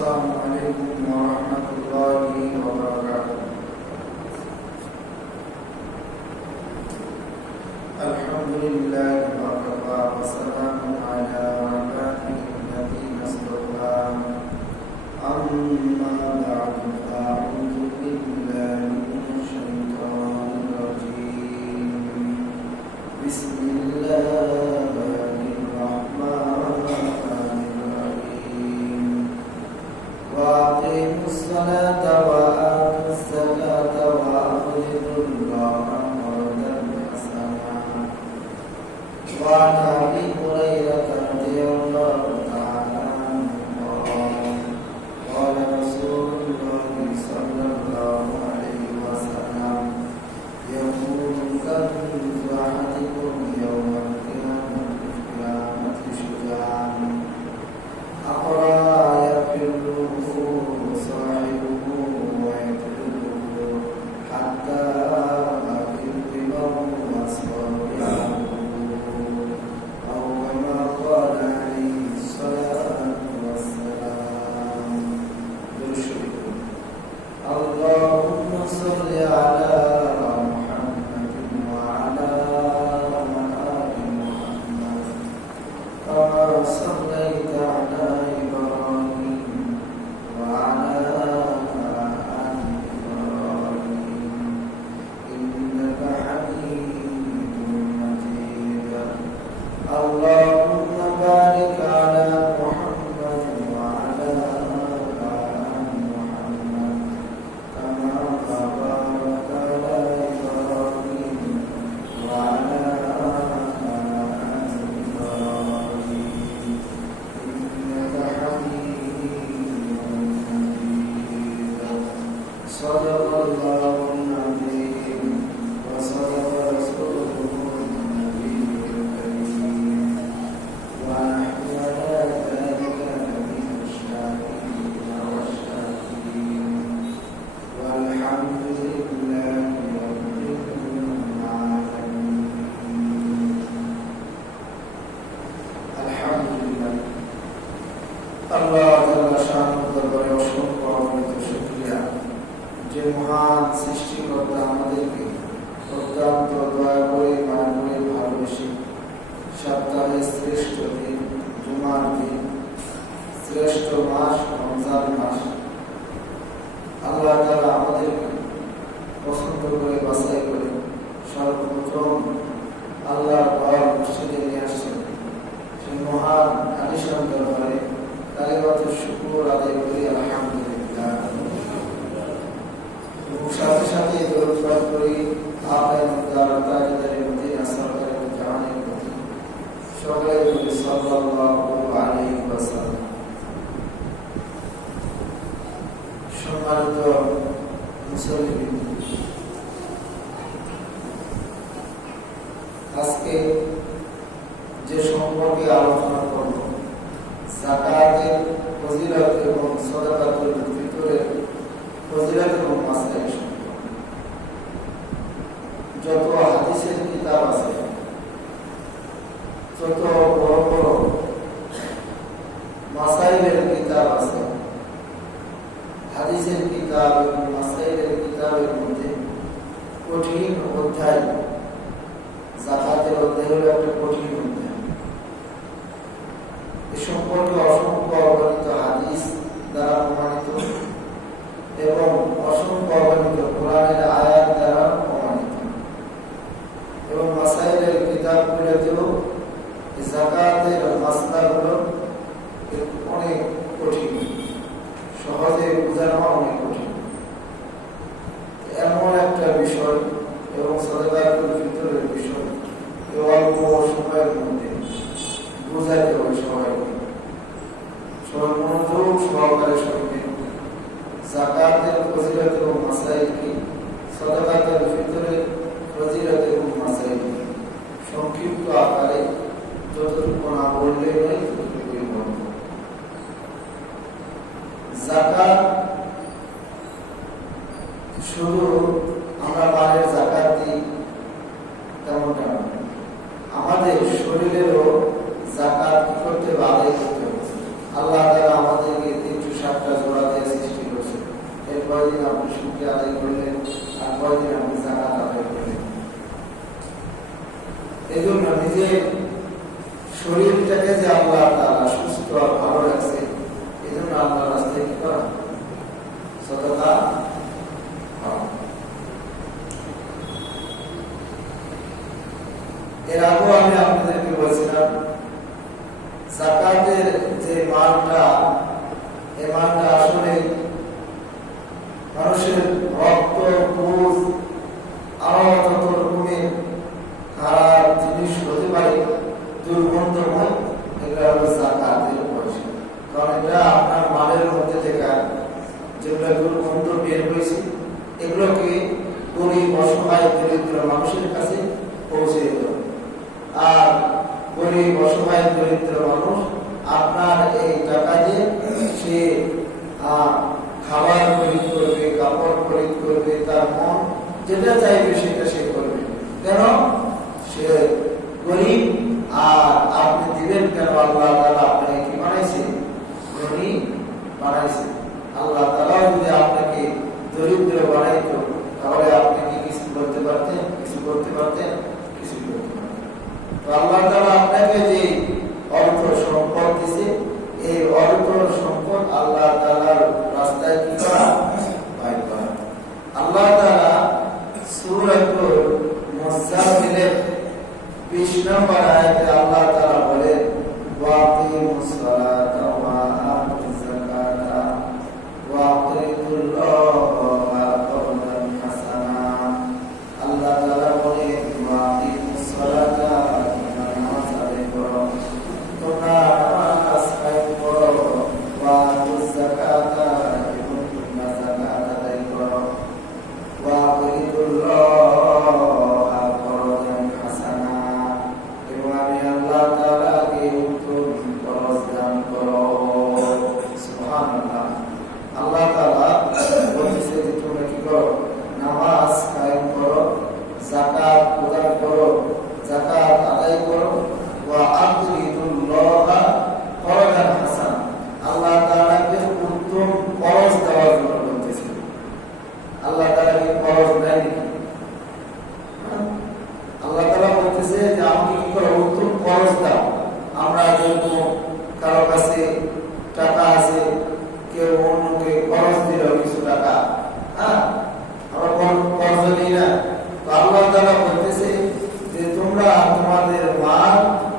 السلام عليكم ورحمة الله وبركاته. الحمد لله وكفى وسلام على عباده الذين اصطفى. أما بعد فأعوذ بالله من الشيطان الرجيم. بسم الله وأقيموا الصلاة وآتوا الزكاة وأقرضوا الله قرضا حسنا. وعن أبي هريرة رضي الله تعالى عنه قال رسول الله صلى الله عليه وسلم: يكون كنز أحدكم يوم القيامة شجاعا أقرأ যে মহান সৃষ্টিকর্তা আমাদেরকে অত্যন্ত দয়া করে মায়া করে ভালোবেসে সপ্তাহের শ্রেষ্ঠ দিন জুমার দিন, শ্রেষ্ঠ মাস রমজান মাস আল্লাহ তাআলা আমাদেরকে পছন্দ করে বাছাই করে সর্বপ্রথম আল্লাহর ঘর মসজিদে নিয়ে আসছেন। সেই মহান আলিশান দরবারে কালিমাতুশ শুকর আদায় করি আলহামদুলিল্লাহ। সাথে সাথে দরুদ পাঠ করি আপনার তাজদারে মদিনা সরকারের জানের প্রতি সকলে বলি সাল্লাল্লাহু আলাইহি ওয়াসাল্লাম। সম্মানিত মুসলিম, আজকে যে সম্পর্কে আলোচনা করব যাকাতের ফজিলত এবং সাদাকাতুল ফিতরের ফজিলত এবং মাসাইল সম্পর্কে। যত হাদিসের কিতাব আছে, যত বড় বড় মাসাইলের কিতাব আছে, হাদিসের কিতাব এবং মাসাইলের কিতাবের মধ্যে কঠিন অধ্যায় যাকাতের অধ্যায় হলো একটা কঠিন অধ্যায়। এ সম্পর্কে অসংখ্য অগণিত হাদিস দ্বারা প্রমাণিত এবং অসংখ্য অগণিত কোরআনের আয়াত দ্বারা প্রমাণিত এবং মাসাইলের কিতাবগুলোতেও যাকাতের মাসলাগুলো অনেক কঠিন, সহজে বোঝানো অনেক কঠিন। এমন একটা বিষয় এবং সাদাকাতুল ফিতরের বিষয় অল্প সময়ের মধ্যে বোঝাইতে হবে সবাইকে। সবাই মনোযোগ সহকারে শুনবে। যাকাতের ফজিলত এবং মাসাইল কি, সাদাকাতুল ফিতরের ফজিলত এবং মাসাইল কি, সংক্ষিপ্ত আকারে যতটুকু না বললে নয় ততটুকুই বলব। যাকাত শুধু আমরা মালের যাকাত দিই তেমনটা নয়, আমাদের শরীরেরও যাকাত করতে হবে, আদায় করতে হবে। আল্লাহ তাআলা আমাদেরকে 307টা কয়দিন আপনি শুকরিয়া আদায় করলেন আর কয়দিন আপনি যাকাত আদায় করলেন। এই জন্য নিজের শরীরটাকে যে আল্লাহ তাআলা সুস্থ আর ভালো রাখছে, এই জন্য আল্লাহর রাস্তায় কি করা, সাদাকা। এর আগেও আমি আপনাদেরকে বলছিলাম যাকাতের যে মালটা, এই মালটা আসলে মানুষের রক্ত, পুষ, আরো যত রকমের খারাপ জিনিস হতে পারে, দুর্গন্ধময়, এগুলো হলো যাকাতের পয়সা। কারণ এটা আপনার মালের মধ্যে থেকে যেগুলো দুর্গন্ধ বের হয়েছে, এগুলোকে গরিব, অসহায়, দরিদ্র মানুষের কাছে পৌঁছে দিল। আর গরিব, অসহায়, দরিদ্র মানুষ আপনার এই টাকা দিয়ে সে খাবার খরিদ করবে, কাপড় খরিদ করবে, তার মন যেটা চাইবে সেটা সে করবে। কেন? সে গরিব। আর আপনি দিবেন কেন? আল্লাহ তাআলা আপনাকে কি বানাইছে? গরিব বানাইছে। আল্লাহ তাআলা যদি আপনাকে দরিদ্র বানাইতো, তাহলে আপনি কি কিছু করতে পারতেন? কিছু করতে পারতেন? কিছু করতে পারতেন। তো আল্লাহ তাআলা আপনাকে যে অর্থ সম্পদ দিয়েছে, এই অর্থ সম্পদ আল্লাহ তাআলার রাস্তায় কি করা? ব্যয় করা। আল্লাহ তাআলা সূরাতুল মুজাম্মিলের 20 নম্বর আয়াতে আল্লাহ তাআলা বলেন, ওয়া আকিমুস সালাতা ওয়া আতুজ যাকাতা ওয়া আতিউল্লাহা কওলান হাসানা। আল্লাহ তাআলা বলেন, ওয়া আকিমুস সালাতা, তোমরা নামাজ আদায় করো, তোমরা নামাজ কায়েম করো, ওয়া আতুজ যাকাতা, এবং তোমরা যাকাত আদায় করো, ওয়া আতিউল্লাহা কওলান হাসানা, এবং আমি আল্লাহ তাআলাকে উত্তম খরচ দান করো। সুবহানাল্লাহ। আল্লাহ তাআলা বলতেছে যে তোমরা কি করো? নামাজ কায়েম করো, যাকাত প্রদান করো, যাকাত আদায় করো, ওয়া আতিউল্লাহা কওলান হাসানা। আল্লাহ তাআলাকে উত্তম খরচ দেওয়ার জন্য বলতেছে। আল্লাহ তাআলাকে খরচ দেয় নাকি? আল্লাহ তাআলা বলতেছে যে আমাকে কি করো? উত্তম খরচ দাও। আমরা যেরকম কারো কাছে টাকা আছে, কেউ অন্যকে খরচ দিল কিছু টাকা, আমরা খরচ দিই না। তো আল্লাহ তাআলা বলতেছে যে তোমরা তোমাদের মাল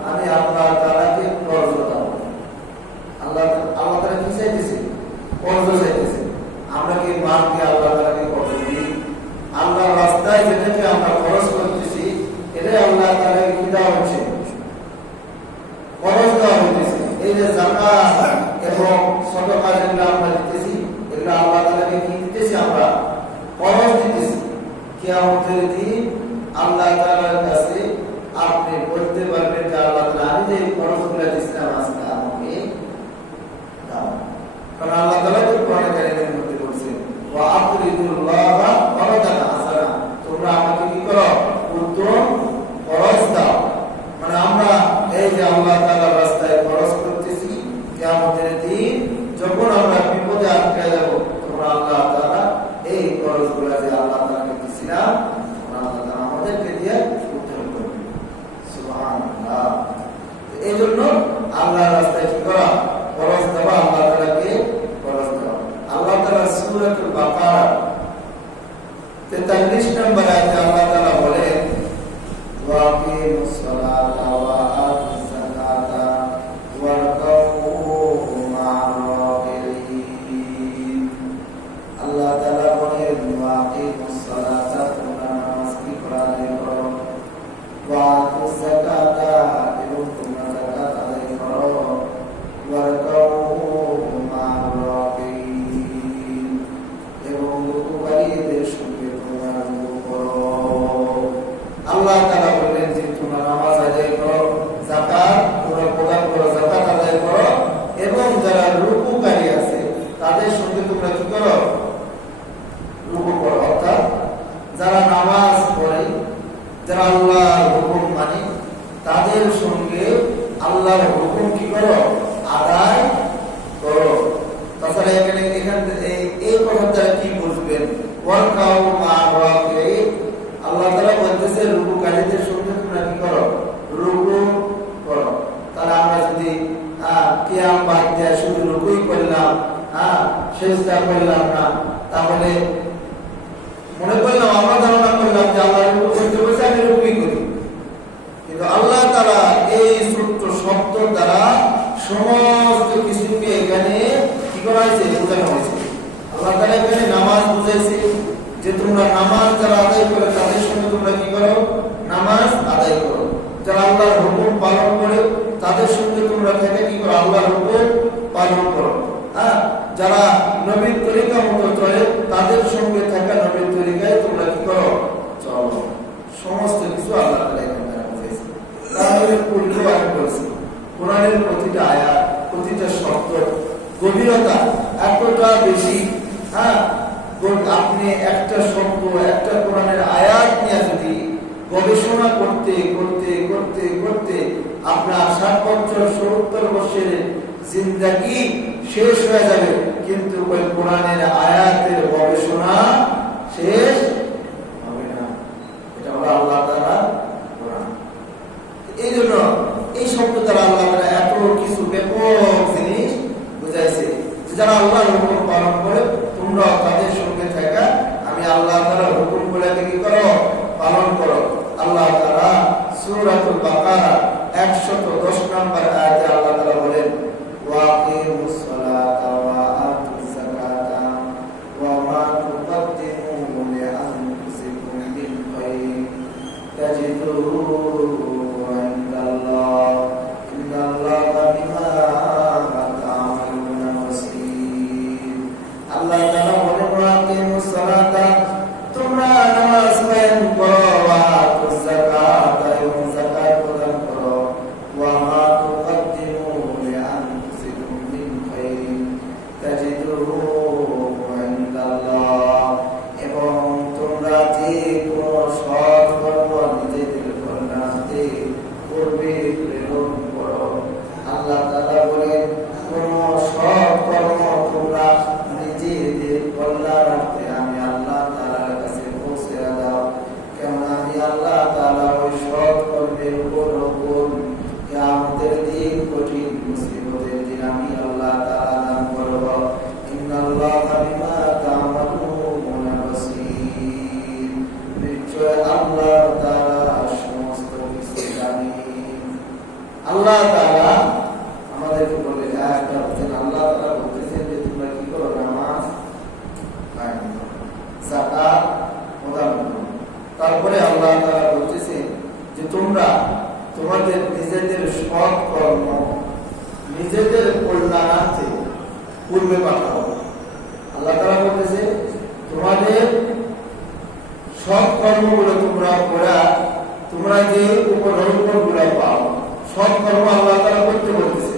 আমি আল্লাহ তাআলাকে খরচ দাও। আল্লাহ তাআলা কি চাইতেছে? খরচ চাইতেছে। আমরা কি মালকে আল্লাহ তাআলাকে খরচ দিই? আল্লাহর রাস্তায় যেটাকে আমরা খরচ করতেছি, এটাই আল্লাহ তাআলাকে কি দেওয়া হচ্ছে? খরচ দেওয়া হইতেছে। এই যে যাকাত এবং সদকা যেগুলো আমরা দিতেছি, এগুলো আল্লাহ তাআলাকে কি দিতেছি? আমরা খরচ দিতেছি। কিয়ামতের দিন আল্লাহ তাআলার কাছে আপনি বলতে পারবেন যে আল্লাহ তাআলা, আমি যে খরচগুলো দিছিলাম আজকে আমাকে দাও। কারণ আল্লাহ তাআলা তো কোরআন কারীমের মধ্যে বলেছেন, ওয়া আতিউল্লাহা কওলান হাসানা, তোমরা আমাকে কি করো? উত্তম খরচ দাও। মানে আমরা এই যে আল্লাহ তাআলার রাস্তায় খরচ করতেছি, কিয়ামতের দিন যখন আমরা বিপদে আটকে যাব, তখন আল্লাহ তাআলা এই খরচগুলো যে আল্লাহ তাআলাকে দিয়েছিলাম, আল্লাহ তাআলা আমাদেরকে দিয়ে উত্তর করবে। সুবহানাল্লাহ। এই জন্য আল্লাহর রাস্তায় কি করা? খরচ দেওয়া, আল্লাহ তাআলাকে খরচ দেওয়া। আল্লাহ তাআলা সূরাতুল বাকারা 43 নম্বর আয়াতে আল্লাহ তাআলা বলেন, ওয়া আকিমুস সালাতা ওয়া আতুজ যাকাতা ওয়ারকাউ মা'আর রাকিঈন। আল্লাহ তাআলা বলেন, ওয়া আকিমুস সালাতা, তোমরা নামাজ কি আদায় করো, ওয়া আতুজ যাকাতা, এবং তোমরা যাকাত আদায় করো, ওয়ারকাউ মা'আর রাকিঈন, এবং রুকুকারীদের সঙ্গে তোমরা রুকু করো। আল্লাহ তাআলা বললেন যে তোমরা নামাজ আদায় করো, যাকাত তোমরা প্রদান করো, যাকাত আদায় করো, এবং যারা রুকুকারী আছে তাদের সঙ্গে তোমরা কি করো? রুকু করো। অর্থাৎ যারা নামাজ পড়ে, যারা আল্লাহর হুকুম মানে, তাদের সঙ্গে আল্লাহর হুকুম কি করো? আদায় করো। তাছাড়া এখানে এই কথাটা কি বুঝবো? ওয়ারকাউ মা রাকিঈন। আল্লাহ তাআলা বলতেছে রুকুকারীদের সঙ্গে তোমরা কি করো? রুকু করো। তাহলে আমরা যদি কিয়াম বাদ দিয়ে শুধু রুকুই করলাম, সিজদা করলাম না, তাহলে মনে করলাম, আমরা ধারণা করলাম যে আল্লাহ রুকু করতে বলছে, আমি রুকুই করি। কিন্তু আল্লাহ তাআলা এই ছোট্ট শব্দ দ্বারা সমস্ত কিছুকে এখানে কি করা হয়েছে? বোঝানো হয়েছে। আল্লাহ তাআলা এখানে নামাজ বুঝাইছে যে তোমরা নামাজ যারা আদায় করে তাদের সঙ্গে তোমরা কি করো? নামাজ আদায় করো। যারা আল্লাহর হুকুম পালন করে তাদের সঙ্গে তোমরা থেকে কি করো? আল্লাহর হুকুম পালন করো। যারা নবীর তরিকা মতো চলে তাদের সঙ্গে থাকা নবীর তরিকায় তোমরা কি করো? চলো। সমস্ত কিছু আল্লাহ তাআলা এখানে বুঝাইছে। তাহলে পূর্ণ আমি বলছি কোরআনের প্রতিটা আয়াত, প্রতিটা শব্দ গভীরতা এতটা বেশি। আপনি একটা শব্দ, একটা কোরআনের আয়াত নিয়ে যদি গবেষণা করতে করতে করতে করতে আপনার 60 বছর 70 বছরের জিন্দেগি শেষ হয়ে যাবে, কিন্তু ওই কোরআনের আয়াতের গবেষণা শেষ হবে না। এটা হলো আল্লাহ তাআলা কোরআন। এই জন্য এই শব্দ দ্বারা আল্লাহ তাআলা এত কিছু ব্যাপক জিনিস বুঝাইছে। যারা আল্লাহর হুকুম পালন করে তোমরা তাদের সঙ্গে থাকা, আমি আল্লাহ তাআলার হুকুমগুলোকে কি করো? পালন করো। আল্লাহ তাআলা সূরাতুল বাকারা 110 নম্বর আয়াতে আল্লাহ তাআলা বলেন, ওয়াকিমুস সালাতা ওয়া আতুজ যাকাতা ওয়া মা তুকদ্দিমু লিআনফুসিকুম মিন খায়রিন তাজিদুহু ইনদাল্লাহ ইন্নাল্লাহা বিমা তা'মালুনা বাসীর। আল্লাহ তাআলা বলেন, ওয়াকিমুস সালাতা, তোমরা নামাজ কায়েম করো, ওয়া আতুজ যাকাতা, এবং যাকাত প্রদান করো, ওয়া মা তুকদ্দিমু লিআনফুসিকুম মিন খায়রিন তাজিদুহু ইনদাল্লাহ, এবং তোমরা যে কোনো সৎ কর্ম নিজেদের কল্যাণার্থে করবে প্রেরণ করো। আল্লাহ তাআলা বলেন, কোন সৎ কর্ম তোমরা নিজেদের কল্যাণার্থে আমি আল্লাহ তাআলার কাছে পৌঁছে দাও, কেননা আমি আল্লাহ তাআলা ওই সৎ কর্মের উপর কিয়ামতের দিন, কঠিন মুসিবতের দিন আমি আল্লাহ তাআলা দান করব। ইন্নাল্লাহা বিমা তা'মালুনা বাসীর। নিশ্চয় আল্লাহ তাআলা সমস্ত কিছু জানেন। আল্লাহ তাআলা আমাদেরকে বলে একটা বলেন, আল্লাহ তাআলা বলতেছেন যে তোমরা কি করো? নামাজ কায়েম করো, যাকাত প্রদান করো। তারপরে আল্লাহ তাআলা বলতেছেন যে তোমরা তোমাদের নিজেদের সৎ কর্ম নিজেদের কল্যাণার্থে পূর্বে পাঠাও। আল্লাহ তাআলা বলতেছে তোমাদের সৎ কর্মগুলো তোমরা করা, তোমরা যে উপলব্ধিগুলো পাও, সৎ কর্ম আল্লাহ তাআলা করতে বলতেছে।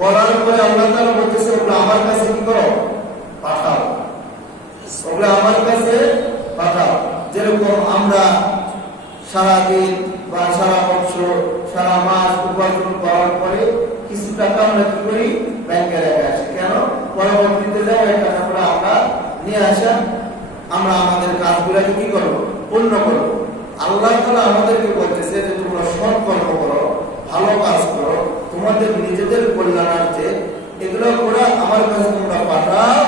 করার পরে আল্লাহ তাআলা বলতেছে ওগুলো আমার কাছে কি করো? পাঠাও। ওগুলো আমার কাছে পাঠাও। যেরকম আমরা সারাদিন বা সারা বছর সারা মাস উপার্জন করার পরে কিছু টাকা আমরা কি করি? ব্যাংকে রেখে আসি। কেন? পরবর্তীতে যাও এই টাকাগুলো আমরা নিয়ে আসা, আমরা আমাদের কাজগুলোকে কি করবো? পূর্ণ করবো। আল্লাহ তাআলা আমাদেরকে বলতেছে যে তোমরা সৎ কর্ম করো, ভালো কাজ করো, তোমাদের নিজেদের কল্যাণার্থে এগুলো করে আমার কাছে তোমরা পাঠাও।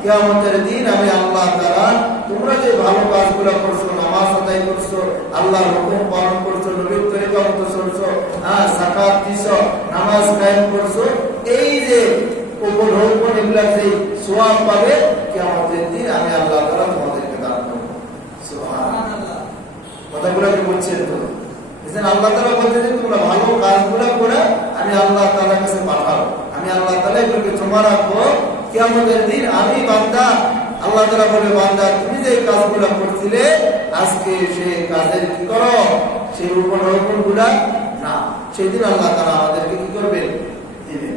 কিয়ামতের দিন আমি আল্লাহ তাআলা তোমরা যে ভালো কাজগুলো করছো, নামাজ আদায় করছো, আল্লাহর হুকুম পালন করছো, নবীর তরিকা মতো চলছো, যাকাত দিছো, নামাজ কায়েম করছো, এই যে উপলব্ধি এগুলা যে সওয়াব পাবে কিয়ামতের দিন আমি আল্লাহ তাআলা তোমাদেরকে দান করব। সুবহানাল্লাহ। কথাগুলো কি বলছেন তো? এজন্য আল্লাহ তাআলা বলতেছেন তোমরা ভালো কাজগুলো করে আমি আল্লাহ তাআলার কাছে পাঠাও। আমি আল্লাহ তাআলা এগুলোকে জমা রাখবো কিয়ামতের দিন। আমি বান্দা, আল্লাহ তাআলা বলে, বান্দা তুমি যে কাজগুলো করছিলে আজকে সেই কাজের কি করো? সেই উপলব্ধিগুলো না, সেদিন আল্লাহ তাআলা আমাদেরকে কি করবেন? দিবেন।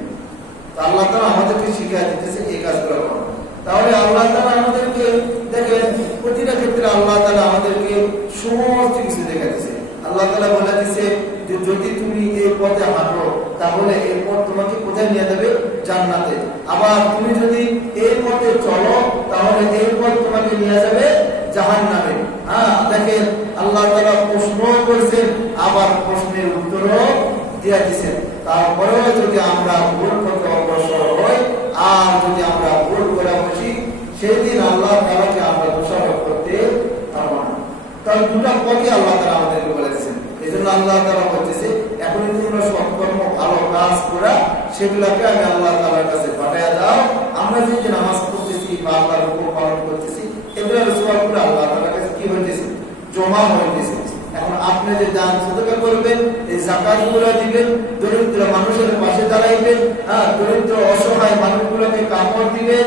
তো আল্লাহ তাআলা আমাদেরকে শিখিয়ে দিতেছে এই কাজগুলো করো। তাহলে আল্লাহ তাআলা আমাদেরকে দেখেন প্রতিটা ক্ষেত্রে আল্লাহ তাআলা আমাদেরকে সমস্ত কিছু দেখা দিচ্ছে। আল্লাহ তাআলা বলে দিচ্ছে যে যদি তুমি এই পথে হাঁটো তাহলে এই পথ তোমাকে কোথায় নিয়ে যাবে? জান্নাতে। আবার তুমি যদি এই পথে চলো তাহলে এই পথ তোমাকে নিয়ে যাবে জাহান্নামে। দেখেন আল্লাহ তাআলা প্রশ্ন করেছেন, আবার প্রশ্নের উত্তরও দিয়ে দিয়েছেন। তারপরেও যদি আমরা ভুল করতে অগ্রসর হই আর যদি আমরা ভুল করে বসি, সেই দিন আল্লাহ তাআলাকে আমরা দোষারোপ করতে পারবো না। তাহলে দুটা পথই আল্লাহ তাআলা আমাদেরকে বলেছেন। এই জন্য আল্লাহ তাআলা বলতেছে, এখন তোমরা সৎকর্ম ভালো কাজ করা সেগুলোকে আমি আল্লাহ তাআলার কাছে পাঠাইয়া দাও। আমরা যে নামাজ পড়তেছি বা আল্লাহর হুকুম পালন করতেছি, এগুলোর সওয়াবগুলো আল্লাহ তাআলার কাছে কি হইতেছে? জমা হইতেছে। এখন আপনি যে দান সদকা করবেন, এই যাকাতগুলো দিবেন, দরিদ্র মানুষের পাশে দাঁড়াইবেন, দরিদ্র অসহায় মানুষগুলোকে কাপড় দিবেন,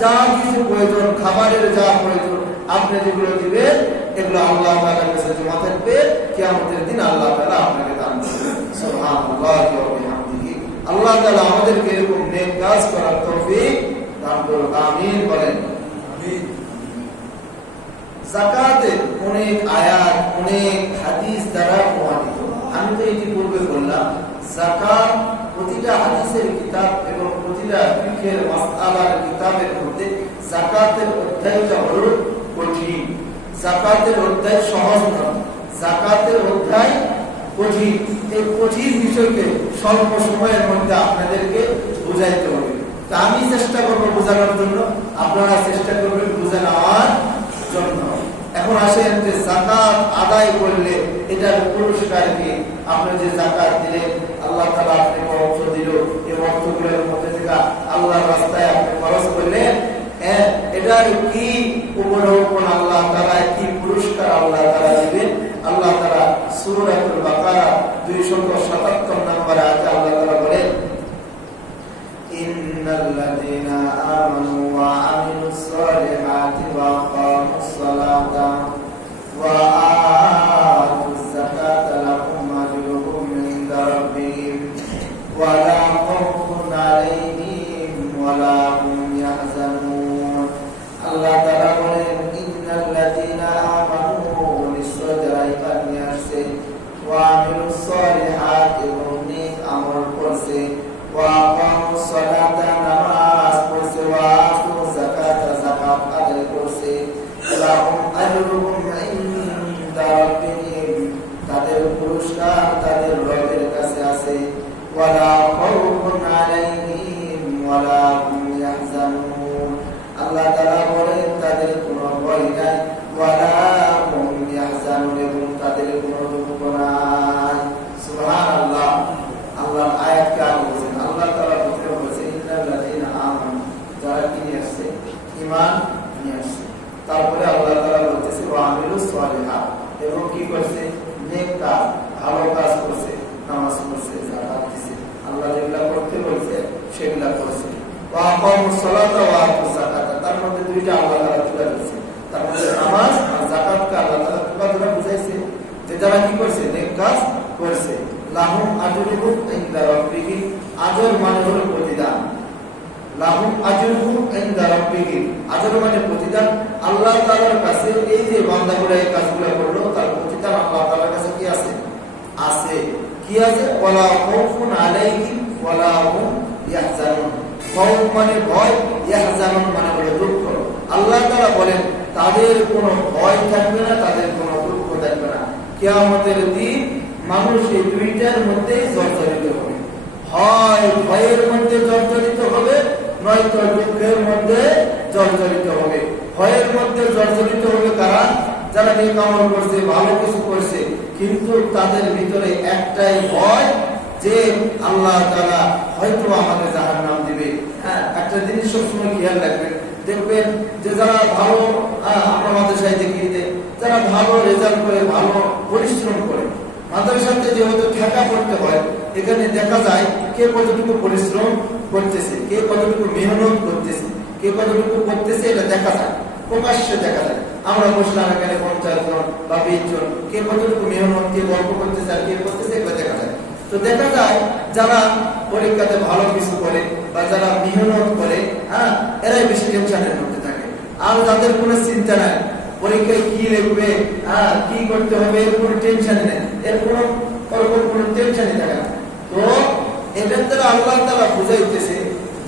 যা কিছু প্রয়োজন, খাবারের যা প্রয়োজন আপনি যেগুলো দিবেন, এগুলো আল্লাহ তাআলার কাছে জমা থাকবে। কিয়ামতের দিন আল্লাহ তাআলা আপনাকে দান করবেন। সুবহানাল্লাহি ওয়া বিহামদিহি। আল্লাহ তাআলা আমাদেরকে এরকম নেক কাজ করার তৌফিক দান করুন। আমিন বলেন। আমিন। যাকাতের অনেক আয়াত, অনেক হাদিস দ্বারা প্রমাণিত। আমি তো এটি পূর্বে বললাম, যাকাত প্রতিটা হাদিসের কিতাব এবং প্রতিটা ফিকহের মাসআলার কিতাবের মধ্যে যাকাতের অধ্যায়টা হলো কঠিন। যাকাতের অধ্যায় সহজ নয়, যাকাতের অধ্যায় কঠিন। এই কঠিন বিষয়কে স্বল্প সময়ের মধ্যে আপনাদেরকে বুঝাইতে হবে। তা আমি চেষ্টা করবো বোঝানোর জন্য, আপনারা চেষ্টা করবেন বুঝে নেওয়ার জন্য। এখন আসেন যে যাকাত আদায় করলে এটার পুরস্কার কি? আপনি যে যাকাত দিলেন, আল্লাহ তাআলা আপনাকে অর্থ দিল, এই অর্থগুলোর মধ্যে থেকে আল্লাহর রাস্তায় আপনি খরচ করলেন, এটার কি উপলক্ষণ আল্লাহ তাআলা, কি পুরস্কার আল্লাহ তাআলা দিবেন? আল্লাহ তাআলা সূরাতুল বাকারা 277 নম্বর আয়াতে আল্লাহ তাআলা বলেন, ইন্নাল্লাযীনা আমানু ওয়া আমিলুস সালিহাতি ওয়া আকামুস সালাতা ওয়া আতুজ যাকাতা লাহুম আজরুহুম ইনদা রাব্বিহিম ওয়া লা খাউফুন আলাইহিম ওয়া লা হুম ইয়াহজানুন। আল্লাহ তাআলা বলেন, ইন্নাল্লাযীনা আমানু, নিশ্চয় যারা ঈমান নিয়ে আসছে, ওয়া আমিলুস সালিহাতি, এবং নেক আমল করছে, ওয়া আকামুস সালাতা, নামাজ পড়ছে, ওয়া আতুজ যাকাতা, যাকাত আদায় করছে, লাহুম আজরুহুম ইনদা রাব্বিহিম, তাদের পুরস্কার তাদের রবের কাছে আছে, ওয়া লা খাউফুন আলাইহিম ওয়া লা হুম ইয়াহজানুন। আল্লাহ তাআলা বলেন, তাদের কোনো ভয় নাই, ওয়া লা হুম ইয়াহজানুন, এবং তাদের কোনো দুঃখ নাই। সুবহানাল্লাহ। আল্লাহর আয়াতকে আগে বলেন, আল্লাহ তাআলা প্রথমে বলেছেন, ইন্নাল্লাযীনা আমানু, যারা কি নিয়ে আসছে? ঈমান নিয়ে আসছে। তারপরে আল্লাহ তাআলা বলতেছে, ওয়া আমিলুস সালিহাত, এবং কি করছে? নেক কাজ, ভালো কাজ করছে, নামাজ পড়ছে, যাকাত দিছে, আল্লাহ যেগুলা করতে বলছে সেগুলা করছে। ওয়া আকামুস সালাতা ওয়া আতুজ যাকাতা, তার মধ্যে দুইটা আল্লাহ তাআলা তুলে দিয়েছে। তার মধ্যে নামাজ আর যাকাতকে আল্লাহ তাআলা তুলে বুঝাইছে যে যারা কি করছে? নেক কাজ করছে। লাহুম আজরুহুম ইনদা রাব্বিহিম, আজর মানে হলো প্রতিদান। লাহুম আজরুহুম ইনদা রাব্বিহিম, আজর মানে প্রতিদান। আল্লাহ তাআলার কাছে এই যে বান্দাগুলো এই কাজগুলো করলো, তার প্রতিদান আল্লাহ তাআলার কাছে কি আছে? আছে। কি আছে? ওয়ালা খাউফুন আলাইহিম ওয়ালা হুম ইয়াহজানুন। খাউফ মানে ভয়, ইয়াহজানুন মানে হলো দুঃখ। আল্লাহ তাআলা বলেন, তাদের কোনো ভয় থাকবে না, তাদের কোনো দুঃখ থাকবে না। কিয়ামতের দিন মানুষ এই দুইটার মধ্যে জর্জরিত হবে। হয় ভয়ের মধ্যে জর্জরিত হবে, নয়তো দুঃখের মধ্যে জর্জরিত হবে। ভয়ের মধ্যে জর্জরিত হবে কারা? যারা নেক আমল করছে, ভালো কিছু করছে, কিন্তু তাদের ভিতরে একটাই ভয় যে আল্লাহ তাআলা হয়তো আমাকে জাহান্নাম দিবে। একটা জিনিস সবসময় খেয়াল রাখবেন, দেখবেন যে যারা ভালো, আমরা মাদ্রাসায় দেখিয়ে দেয়, যারা ভালো রেজাল্ট করে, ভালো পরিশ্রম করে, মাদ্রাসাতে যেহেতু ঠেকা পড়তে হয়, এখানে দেখা যায় কে কতটুকু পরিশ্রম করতেছে, কে কতটুকু মেহনত করতেছে, কে কতটুকু করতেছে, এটা দেখা যায়, প্রকাশ্যে দেখা যায়। আমরা বসলাম এখানে 50 জন বা 20 জন, কে কতটুকু মেহনত, কে গল্প করতেছে আর কে করতেছে, এগুলো দেখা যায়। তো দেখা যায় যারা পরীক্ষাতে ভালো কিছু করে বা যারা মেহনত করে, এরাই বেশি টেনশনের মধ্যে থাকে। আর যাদের কোনো চিন্তা নাই, পরীক্ষায় কি লিখবে, কি করতে হবে, এর কোনো টেনশন নেই, এর কোনো টেনশনই থাকে না। তো এটার দ্বারা আল্লাহ তাআলা বুঝাইতেছে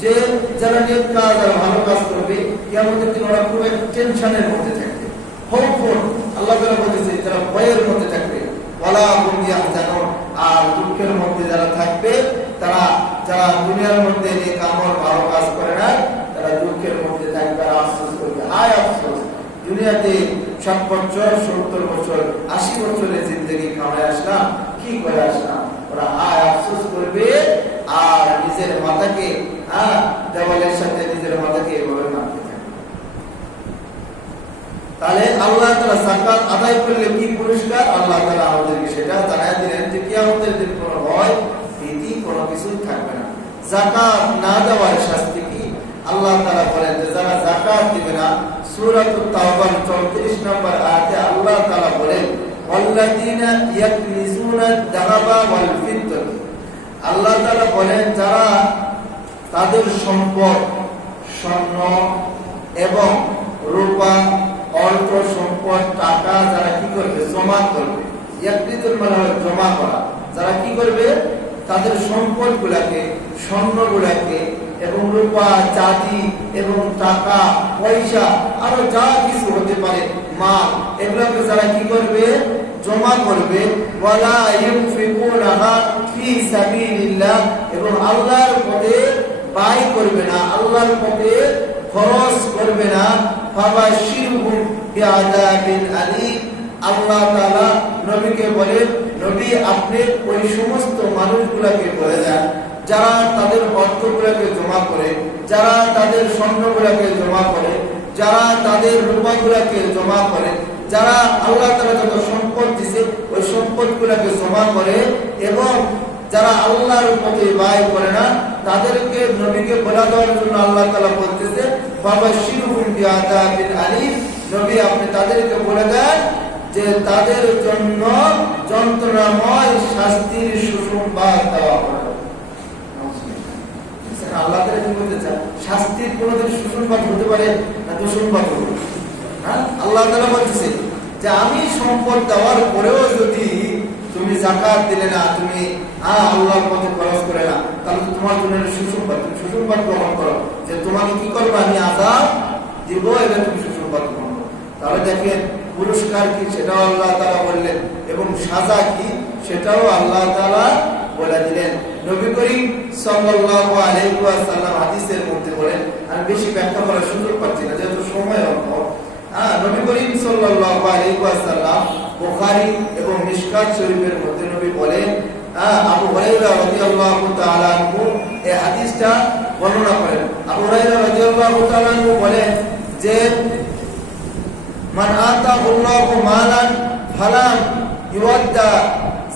যে যারা নেক কাজ আর ভালো কাজ করবে, কিয়ামতের দিন ওরা খুব একটা টেনশনের মধ্যে থাকবে। আল্লাহ তাআলা বলেছে যারা ভয়ের মধ্যে থাকবে, ওয়ালা হুম ইয়াহজানুন, আর দুঃখের মধ্যে যারা থাকবে, তারা যারা দুনিয়ার মধ্যে নেক আমল ভালো কাজ করে না, তারা দুঃখের মধ্যে থাকবে আর আফসোস করবে। হায় আফসোস, দুনিয়াতে 60 বছর 70 বছর 80 বছরের জিন্দেগি কামায় আসলাম, কি করে আসলাম, ওরা হায় আফসোস করবে আর নিজের মাথাকে দেওয়ালের সাথে নিজের মাথাকে এভাবে মারতে থাকবে। তাহলে আল্লাহ তাআলা যাকাত আদায় করলে কি পুরস্কার, আল্লাহ তাআলা আমাদেরকে সেটা জানায় দিলেন যে কিয়ামতের দিন কোনো ভয় ভীতি কোনো কিছু থাকবে না। যাকাত না দেওয়ার শাস্তি কি, আল্লাহ তাআলা বলেন যে যারা যাকাত দিবে না, সূরাতুত তাওবার 34 নম্বর আয়াতে আল্লাহ তাআলা বলেন ওয়াল্লাযীনা ইয়াকনিজুনা আয-যাহাবা ওয়াল ফিদ্দাত, আল্লাহ তাআলা বলেন যারা তাদের সম্পদ স্বর্ণ এবং রূপা অর্থ সম্পদ টাকা যারা কি করবে, জমা করবে, ইয়াকনিজুন মানে জমা করা, যারা কি করবে তাদের সম্পদগুলোকে স্বর্ণগুলোকে এবং রূপা চাঁদি এবং টাকা পয়সা আরো যা কিছু হতে পারে মাল, এগুলোকে যারা কি করবে, জমা করবে, ওয়ালা ইউনফিকুনাহা ফি সাবিলিল্লাহ, এবং আল্লাহর পথে ব্যয় করবে না, আল্লাহর পথে খরচ করবে না, ফাবাশিরহুম বিআযাবিন আলীম, আল্লাহ তাআলা নবীকে বলেন, নবী আপনি ওই সমস্ত মানুষগুলোকে বলে দেন যারা তাদের অর্থগুলোকে জমা করে, যারা তাদের স্বর্ণগুলোকে জমা করে, যারা তাদের রূপাগুলোকে জমা করে, যারা আল্লাহ তাআলা যত সম্পদ দিয়েছে ওই সম্পদগুলোকে জমা করে এবং যারা আল্লাহর পথে ব্যয় করে না, তাদেরকে নবীকে বলে দেওয়ার জন্য আল্লাহ তাআলা বলতেছে ফাবাশিরহুম বিআযাবিন আলীম, নবী আপনি তাদেরকে বলে দেন যে তাদের জন্য যন্ত্রণাময় শাস্তির সুসংবাদ দেওয়া হবে। আল্লাহ তাআলা কি বলতে চান, শাস্তির কোনদিন সুসংবাদ হতে পারে না দুঃসংবাদ হবে? আল্লাহ তাআলা বলতেছে যে আমি সম্পদ দেওয়ার পরেও যদি তুমি যাকাত দিলে না, তুমি আল্লাহর পথে খরচ করে না, তাহলে তোমার জন্য সুসংবাদ, তুমি সুসংবাদ গ্রহণ করো যে তোমাকে কি করবো, আমি আযাব দিব, এটা তুমি সুসংবাদ গ্রহণ করো। তাহলে দেখেন পুরস্কার কি সেটাও আল্লাহ তাআলা বললেন এবং সাজা কি সেটাও আল্লাহ তাআলা বলে দিলেন। নবী করিম সাল্লাল্লাহু আলাইহি ওয়াসাল্লাম হাদিসের মধ্যে বলেন, আমি বেশি ব্যাখ্যা করার সুযোগ পাচ্ছি না যেহেতু সময় অল্প। নবী করিম সাল্লাল্লাহু আলাইহি ওয়াসাল্লাম বুখারী এবং মিশকাত শরীফের মধ্যে নবী বলেন, আবু হুরায়রা রাদিয়াল্লাহু তাআলা আনহু এই হাদিসটা বর্ণনা করেন। আবু হুরায়রা রাদিয়াল্লাহু তাআলা আনহু বলেন যে মান আতাহুল্লাহু মালান ফালাম ইউদ্দা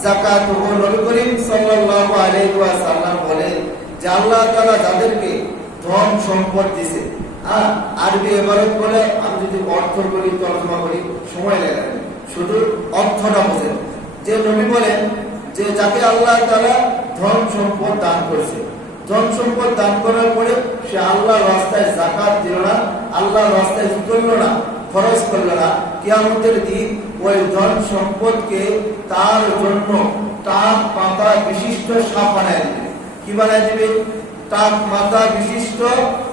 যাকাতুহু, নবী করিম সাল্লাল্লাহু আলাইহি ওয়াসাল্লাম বলেন যে আল্লাহ তাআলা যাদেরকে ধন সম্পদ দিয়েছে, আরবি ইবারত বলে, আমি যদি অর্থ বলি তর্জমা করি সময় লাগে, শুধু অর্থটা বোঝেন যে নবী বলেন যে যাকে আল্লাহ তাআলা ধন সম্পদ দান করেছে, ধন সম্পদ দান করার পরে সে আল্লাহর রাস্তায় যাকাত দিল না, আল্লাহর রাস্তায় কি করলো না, খরচ করলো না, কিয়ামতের দিন ওই ধন সম্পদকে তার জন্য টাক পাতা বিশিষ্ট সাপ বানায় দিবে। কি বানায় দিবে? টাক মাথা বিশিষ্ট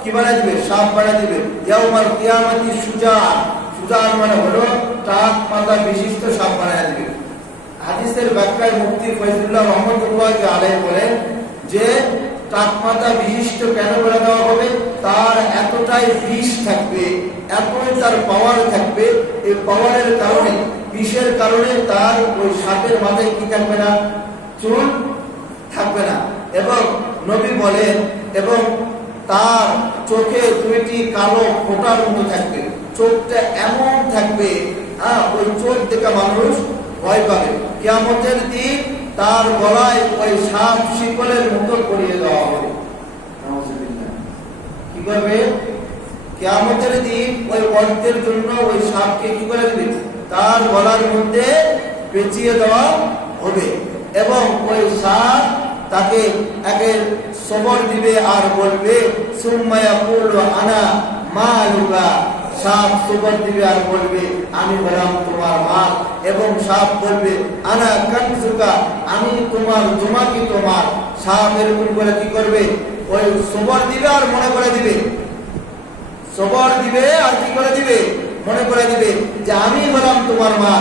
কি বানায় দিবে? সাপ বানায় দিবে। ইয়াউমাল কিয়ামতি সুজাআন, সুজাআন মানে হলো টাক মাথা বিশিষ্ট সাপ বানায় দিবে। হাদিসের ব্যাখ্যায় মুফতি ফয়জুল্লাহ রহমাতুল্লাহি আলাইহি বলেন যে টাক মাথা বিশিষ্ট কেন বলে দেওয়া হবে, তার এতটাই বিষ থাকবে, এতটাই তার পাওয়ার থাকবে, এই পাওয়ারের কারণে, বিষের কারণে তার ওই সাপের মাথায় কি থাকবে না, চুল থাকবে না। এবং নবী বলেন এবং তার চোখে দুইটি কালো ফোঁটার মতো থাকবে, চোখটা এমন থাকবে ওই চোখ দেখে মানুষ ভয় পাবে। কিয়ামতের দিন তার গলায় ওই সাপ শিকলের মতো পরিয়ে দেওয়া হবে। কি করবে? কিয়ামতের দিন ওই অর্থের জন্য ওই সাপকে কি করে দিবে? তার গলার মধ্যে পেঁচিয়ে দেওয়া হবে এবং ওই সাপ তাকে একে সবর দিবে আর বলবে সুম্মা ইয়াকুলু আনা মালুকা, সাপ সবর দিবে আর বলবে আমি হলাম তোমার মাল, এবং সাপ বলবে আনা কানজুকা, আমি তোমার জমাকৃত মাল। সাপ এরকম করে কি করবে? ওই সবর দিবে আর মনে করে দিবে, সবর দিবে আর কি করে দিবে? মনে করে দিবে যে আমি হলাম তোমার মা।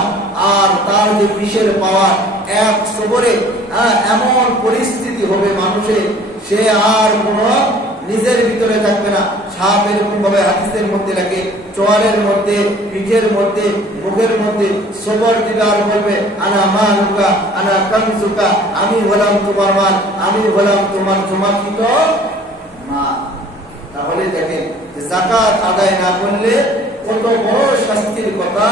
আর তার যে বিষের পাওয়ার, এক সবরে এমন পরিস্থিতি হবে মানুষের, সে আর কোনো নিজের ভিতরে থাকবে না। সাপ এরকম ভাবে হাদিসের মধ্যে লাগে, চোয়ালের মধ্যে, পিঠের মধ্যে, মুখের মধ্যে সবর দিবে আর বলবে আনা মালুকা আনা কানজুকা, আমি হলাম তোমার মাল, আমি হলাম তোমার জমাকৃত মা। তাহলে দেখেন যে যাকাত আদায় না করলে কত বড় শাস্তির কথা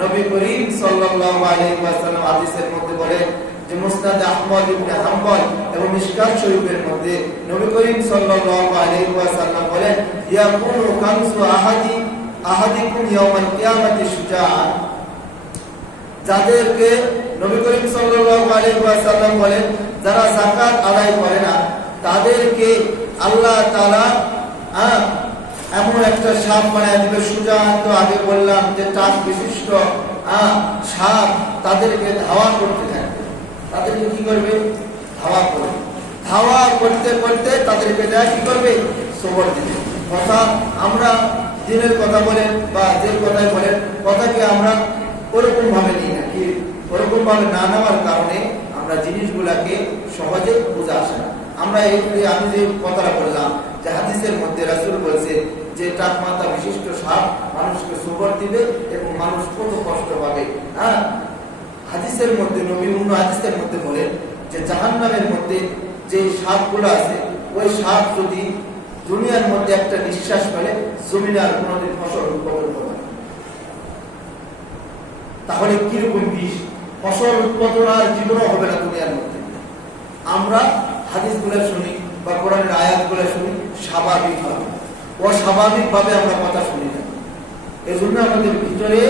নবী করিম সাল্লাল্লাহু আলাইহি ওয়াসাল্লাম হাদিসের মধ্যে বলেন। যে মুসনাদ আহমদ ইবনে হাম্বল এবং মিশকাত শরীফের মধ্যে নবী করিম সাল্লাল্লাহু আলাইহি ওয়াসাল্লাম বলেন ইয়াকুনু কানসু আহাদিকুম ইয়াউমাল কিয়ামাতি শুজাআন। যাদেরকে নবী করিম সাল্লাল্লাহু আলাইহি ওয়াসাল্লাম বলেন যারা যাকাত আদায় করে না, তাদেরকে আল্লাহ তাআলা এমন একটা সাপ বানায় দিবে। সুজাআন তো আগে বললাম যে টাক বিশিষ্ট সাপ তাদেরকে ধাওয়া করতে থাকবে। তাদেরকে কি করবে? ধাওয়া করবে। ধাওয়া করতে করতে তাদেরকে যা কি করবে? সবর দিবে। কথা আমরা দিনের কথা বলেন বা যে কথাই বলেন, কথাকে আমরা ওরকম ভাবে নিই না, কি ওরকম ভাবে না নেওয়ার কারণে আমরা জিনিসগুলাকে সহজে বোঝা আসে না। আমরা আমি যে কথাটা বললাম যে হাদিসের মধ্যে রাসূল বলছে যে টাক মাথা বিশিষ্ট সাপ মানুষকে সবর দিবে এবং মানুষ কত কষ্ট পাবে। হাদিসের মধ্যে নবী অন্য হাদিসের মধ্যে বলেন যে জাহান্নামের মধ্যে যে সাপগুলো আছে, ওই সাপ যদি দুনিয়ার মধ্যে একটা নিঃশ্বাস ফেলে জমিনে আর কোনোদিন ফসল উৎপাদন করে, তাহলে কিরকম বিষ, ফসল উৎপাদন আর জীবনও হবে না দুনিয়ার মধ্যে। আমরা হাদিসগুলো শুনি বা কোরআনের আয়াতগুলো শুনি স্বাভাবিকভাবে, অস্বাভাবিকভাবে আমরা কথা শুনি না। এই জন্য আমাদের ভিতরে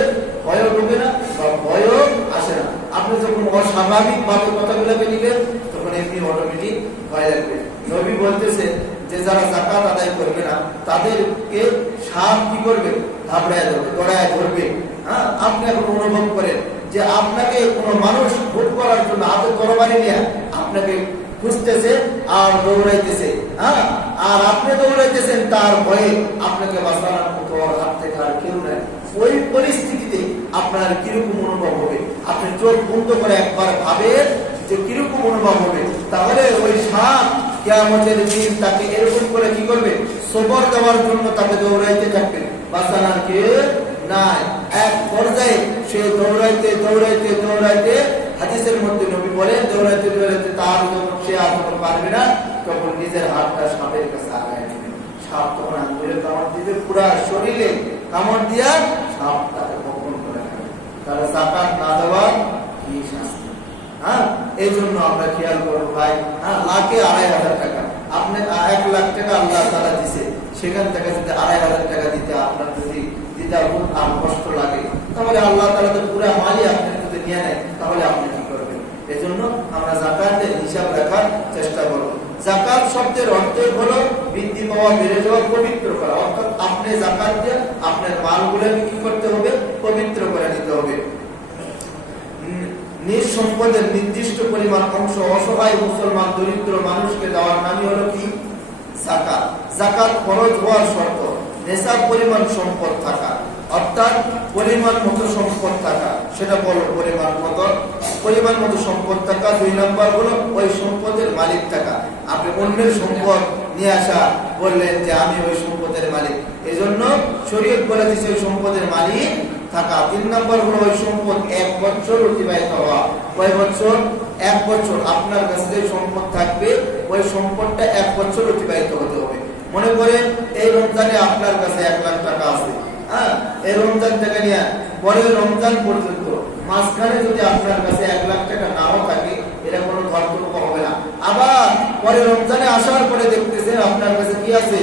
ভয় ঢোকে না বা ভয় আসে না। আপনি যখন অস্বাভাবিক ভাবে কথাগুলোকে নিবেন তখন এমনি অটোমেটিক ভয় লাগবে। নবী বলতেছে যে যারা যাকাত আদায় করবে না তাদেরকে সাপ কি করবে? থাবড়ায় ধরবে, দড়ায় ধরবে। আপনি এখন অনুভব করেন যে আপনাকে কোনো মানুষ ভোট করার জন্য হাতে তরবারি নিয়ে আপনাকে খুঁজতেছে আর দৌড়াইতেছে, আর আপনি দৌড়াইতেছেন তার ভয়ে, আপনাকে বাঁচানোর মতো হাত থেকে আর কেউ নাই। ওই পরিস্থিতিতে আপনার কিরকম অনুভব হবে? আপনি চোখ বন্ধ করে একবার ভাবেন যে কিরকম অনুভব হবে। তাহলে ওই সাপ কিয়ামতের দিন তাকে এরকম করে কি করবে? সবর দেওয়ার জন্য তাকে দৌড়াইতে থাকবে, বাঁচানোর কেউ নাই। এক পর্যায়ে সে দৌড়াইতে দৌড়াইতে দৌড়াইতে, হাদিসের মধ্যে নবী বলেন দৌড়াইতে দৌড়াইতে তার যখন সে আর পারবে না তখন নিজের হাতটা সাপের কাছে আগায় নেবে। সাপ তখন আঙ্গুলে কামড় দিবে, পুরা শরীরে কামড় দিয়া সাপ তাকে ভক্ষণ করে খাবে। তারা যাকাত না দেওয়া কি শাস্তি? এই জন্য আমরা খেয়াল করবো ভাই, লাখে ২৫০০ টাকা আপনি ১ লাখ টাকা আল্লাহ তাআলা দিছে, সেখান থেকে যদি ২৫০০ টাকা দিতে আপনার যদি দিতে কষ্ট লাগে, তাহলে আল্লাহ তাআলা তো পুরো মালই আপনার যদি নিয়ে নেয়, তাহলে আপনি কি করবেন? এজন্য আমরা যাকাতের হিসাব রাখার চেষ্টা করব। যাকাত শব্দের অর্থ হলো বৃদ্ধি পাওয়া, বেড়ে যাওয়া, পবিত্র করা। অর্থাৎ আপনি যাকাত দিয়ে আপনার মালগুলোকে কি করতে হবে? পবিত্র করে নিতে হবে। নিজ সম্পদের নির্দিষ্ট পরিমাণ অংশ অসহায় মুসলমান দরিদ্র মানুষকে দেওয়ার নামই হলো কি? যাকাত। যাকাত ফরজ হওয়ার শর্ত নেশাব পরিমাণ সম্পদ থাকা, অর্থাৎ পরিমাণ মতো সম্পদ থাকা। সেটা বলো পরিমাণ মতো সম্পদ থাকা। ২ নম্বর হলো ওই সম্পদের মালিক থাকা। আপনি অন্যের সম্পদ নিয়ে আসা, বললেন যে আমি ওই সম্পদের মালিক, এই জন্য শরীয়ত বলে দিয়েছে ওই সম্পদের মালিক থাকা। ৩ নম্বর হলো ওই সম্পদ ১ বছর অতিবাহিত হওয়া। কয় বছর? ১ বছর। আপনার কাছে যে সম্পদ থাকবে ওই সম্পদটা ১ বছর অতিবাহিত হতে হবে। মনে করেন এই রমজানে আপনার কাছে ১ লাখ টাকা আছে, এই রমজান থেকে নিয়ে পরে রমজান পর্যন্ত মাঝখানে যদি আপনার কাছে ১ লাখ টাকা নাও থাকে, এটা কোনো ধর্তব্য হবে না। আবার পরে রমজানে আসার পরে দেখতেছেন আপনার কাছে কি আছে?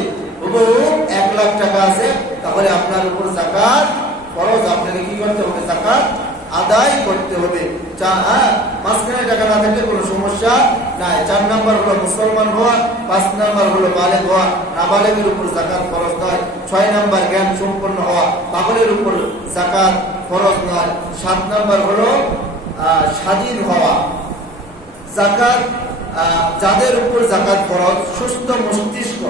১ লাখ টাকা আছে, তাহলে আপনার উপর যাকাত ফরজ। আপনাকে কি করতে হবে? যাকাত আদায় করতে হবে। মাঝখানে টাকা না থাকলে কোনো সমস্যা নাই। ৪ নম্বর হলো মুসলমান হওয়া। ৫ নম্বর হলো বালেগ হওয়া, নাবালেগের উপর যাকাত ফরজ নয়। ৬ নম্বর জ্ঞান সম্পন্ন হওয়া, পাগলের উপর যাকাত ফরজ নয়। ৭ নম্বর হলো স্বাধীন হওয়া। যাকাত যাদের উপর যাকাত ফরজ, সুস্থ মস্তিষ্ক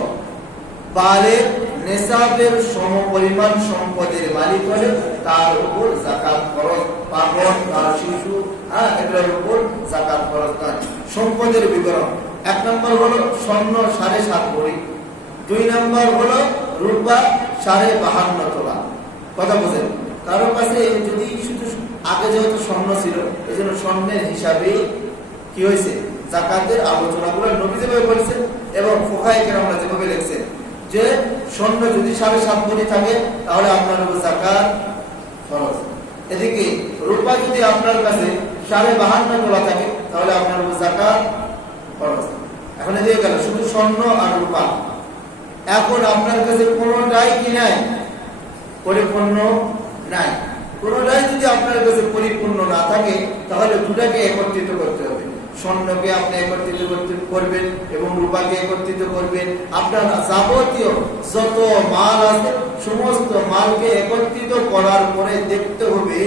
বালেগ নেশাবের সমপরিমাণ সম্পদের মালিক হলে তার উপর যাকাত ফরজ। পাগল তার শিশু এগুলোর উপর যাকাত ফরজ নয়। সম্পদের বিবরণ: 1 নম্বর হলো স্বর্ণ 7.5 ভরি, 2 নম্বর হলো রূপা 52.5 তোলা। কথা বুঝেন? কারো কাছে যদি শুধু আগে যেহেতু স্বর্ণ ছিল, এই জন্য স্বর্ণের হিসাবে কি হয়েছে যাকাতের আলোচনাগুলো নবী যেভাবে বলেছেন এবং ফুকাহায়ে কেরামরা যেভাবে লিখছেন যে স্বর্ণ যদি 7.5 ভরি থাকে তাহলে আপনার উপর যাকাত ফরজ। এদিকে রূপা যদি আপনার কাছে 52.5 তোলা থাকে তাহলে আপনার উপর যাকাত ফরজ। এখন এদিকে গেল শুধু স্বর্ণ আর রূপা। এখন আপনার কাছে কোনোটাই কি নাই, পরিপূর্ণ নাই। কোনোটাই যদি আপনার কাছে পরিপূর্ণ না থাকে তাহলে দুটাকে একত্রিত করতে হবে। স্বর্ণকে আপনি একত্রিত করবেন এবং রূপাকে একত্রিত করবেন। আপনার যাবতীয় যত মাল আছে সমস্ত মালকে একত্রিত করার পরে দেখতে হবে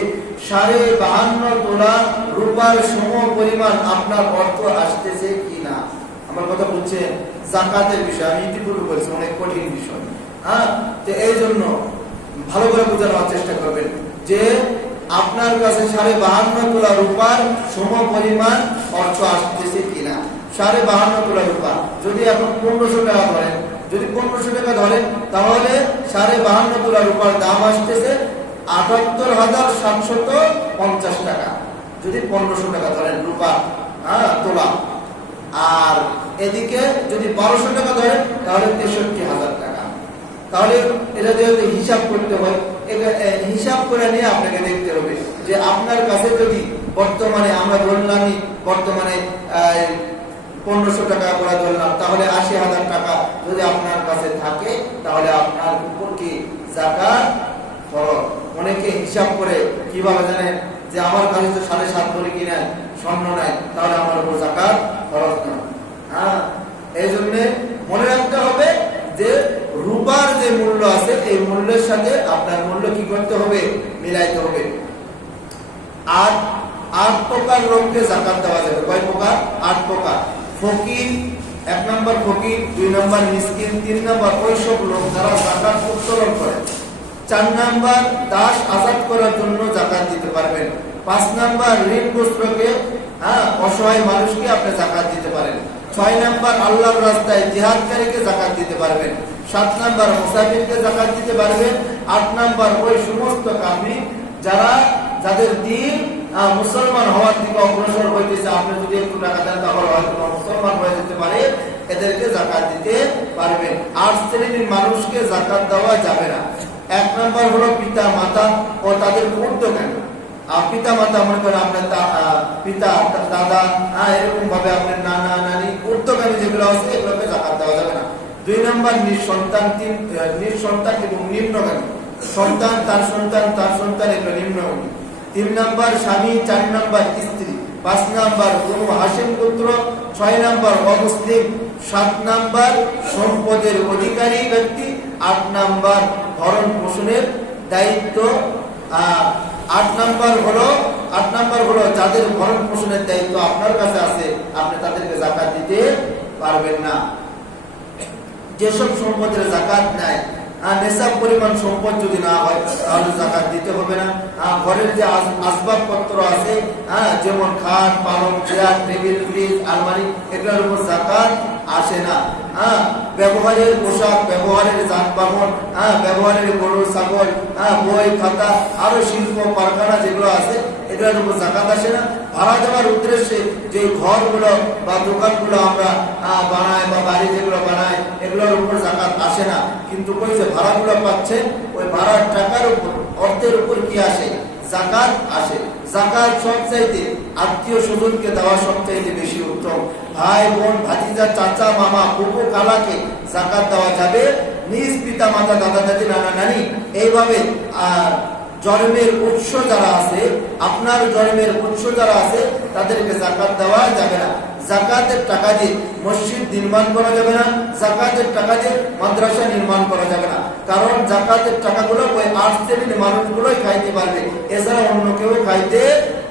52.5 তোলা রূপার সম পরিমাণ আপনার অর্থ আসতেছে কিনা। আমার কথা বুঝছেন? যাকাতের বিষয় আমি ইতিপূর্বে বলেছি, অনেক কঠিন বিষয়। তো এই জন্য ভালো করে বোঝানোর চেষ্টা করবেন যে আপনার কাছে 52.5 তোলা রূপার সম পরিমাণ অর্থ আসতেছে কিনা। 52.5 তোলা রূপা যদি এখন 1500 টাকা ধরেন, যদি 1500 টাকা ধরেন তাহলে 52.5 তোলা রূপার দাম আসতেছে 78,750 টাকা। যদি 1500 টাকা ধরেন রূপা তোলা, আর এদিকে যদি 1200 টাকা ধরেন তাহলে 63,000 টাকা। তাহলে এটা যেহেতু হিসাব করতে হয়, হিসাব করে নিয়ে আপনাকে দেখতে হবে যে আপনার কাছে যদি বর্তমানে আমরা ধরলামই বর্তমানে 1500 টাকা করে ধরলাম, তাহলে 80,000 টাকা যদি আপনার কাছে থাকে তাহলে আপনার উপর কি যাকাত ফরজ। অনেকে হিসাব করে কিভাবে জানেন যে আমার কাছে তো 7.5 ভরি কি নাই, স্বর্ণ নাই, তাহলে আমার উপর যাকাত ফরজ না। এই জন্য মনে রাখতে হবে যে রূপার যে মূল্য আছে এই মূল্যের সাথে আপনার মূল্য কি করতে হবে, মিলাইতে হবে। আর 8 প্রকার লোককে যাকাত দেওয়া যাবে। কয় প্রকার? 8 প্রকার। ফকির 1 নম্বর ফকির, 2 নম্বর মিসকিন, 3 নম্বর ওই সব লোক যারা যাকাত উত্তোলন করে, 4 নম্বর দাস আজাদ করার জন্য যাকাত দিতে পারবেন, 5 নম্বর ঋণগ্রস্তকে অসহায় মানুষকে আপনি যাকাত দিতে পারেন, 6 নম্বর আল্লাহর রাস্তায় জিহাদকারীকে যাকাত দিতে পারবেন, 7 নম্বর মুসাফিরকে যাকাত দিতে পারবেন, 8 নম্বর ওই সমস্ত কাফির যাদের দিন মুসলমান হওয়ার দিকে অগ্রসর হইতেছে, আপনি যদি একটু টাকা দেন তাহলে হয়তো মুসলমান হয়ে যেতে পারে, এদেরকে যাকাত দিতে পারবেন। 8 শ্রেণীর মানুষকে যাকাত দেওয়া যাবে না। 1 নম্বর হলো পিতা মাতা ও তাদের ঊর্ধ্বগামী। পিতা মাতা মনে করেন আপনার পিতা দাদা এরকম ভাবে আপনার নানা নানি ঊর্ধ্বগামী যেগুলো আছে এগুলোকে যাকাত দেওয়া যাবে না। 2 নম্বর নিঃসন্তান, নিঃসন্তান এবং নিম্নগামী, সন্তান তার সন্তান তার সন্তান এগুলো নিম্নগামী। 3 নম্বর স্বামী, 4 নম্বর স্ত্রী, 5 নম্বর কোনো হাসিম পুত্র, 6 নম্বর অমুসলিম, 7 নম্বর সম্পদের অধিকারী ব্যক্তি, 8 নম্বর ভরণ পোষণের দায়িত্ব। 8 নম্বর হলো যাদের ভরণ পোষণের দায়িত্ব আপনার কাছে আছে, আপনি তাদেরকে যাকাত দিতে পারবেন না। যেসব সম্পদের যাকাত নাই, নেশাব পরিমাণ সম্পদ যদি না হয় তাহলে যাকাত দিতে হবে না। ঘরের যে আসবাবপত্র আছে যেমন খাট, পালং, চেয়ার, টেবিল, ফ্রিজ, আলমারি এগুলোর উপর যাকাত আসে না। ব্যবহারের পোশাক, ব্যবহারের যানবাহন, ব্যবহারের গরু ছাগল, বই খাতা আরো শিল্প কারখানা যেগুলো আছে এগুলোর উপর যাকাত আসে না। ভাড়া দেওয়ার উদ্দেশ্যে যে ঘরগুলো বা দোকানগুলো আমরা বানাই বা বাড়ি যেগুলো বানাই এগুলোর উপর যাকাত আসে না। কিন্তু ওই যে ভাড়াগুলো পাচ্ছেন ওই ভাড়ার টাকার উপর, অর্থের উপর কি আসে? যাকাত আসে। যাকাত সবচাইতে আত্মীয় স্বজনকে দেওয়া সবচাইতে বেশি উত্তম। ভাই বোন, ভাতিজা, চাচা, মামা, ফুফু, খালাকে যাকাত দেওয়া যাবে। নিজ পিতা মাতা, দাদা দাদি, নানা নানি এইভাবে জন্মের উৎস যারা আছে, আপনার জন্মের উৎস যারা আছে তাদেরকে যাকাত দেওয়া যাবে না। যাকাতের টাকা দিয়ে মসজিদ নির্মাণ করা যাবে না, যাকাতের টাকা দিয়ে মাদ্রাসা নির্মাণ করা যাবে না। কারণ যাকাতের টাকাগুলো ওই 8 শ্রেণীর মানুষগুলোই খাইতে পারবে, এছাড়া অন্য কেউ খাইতে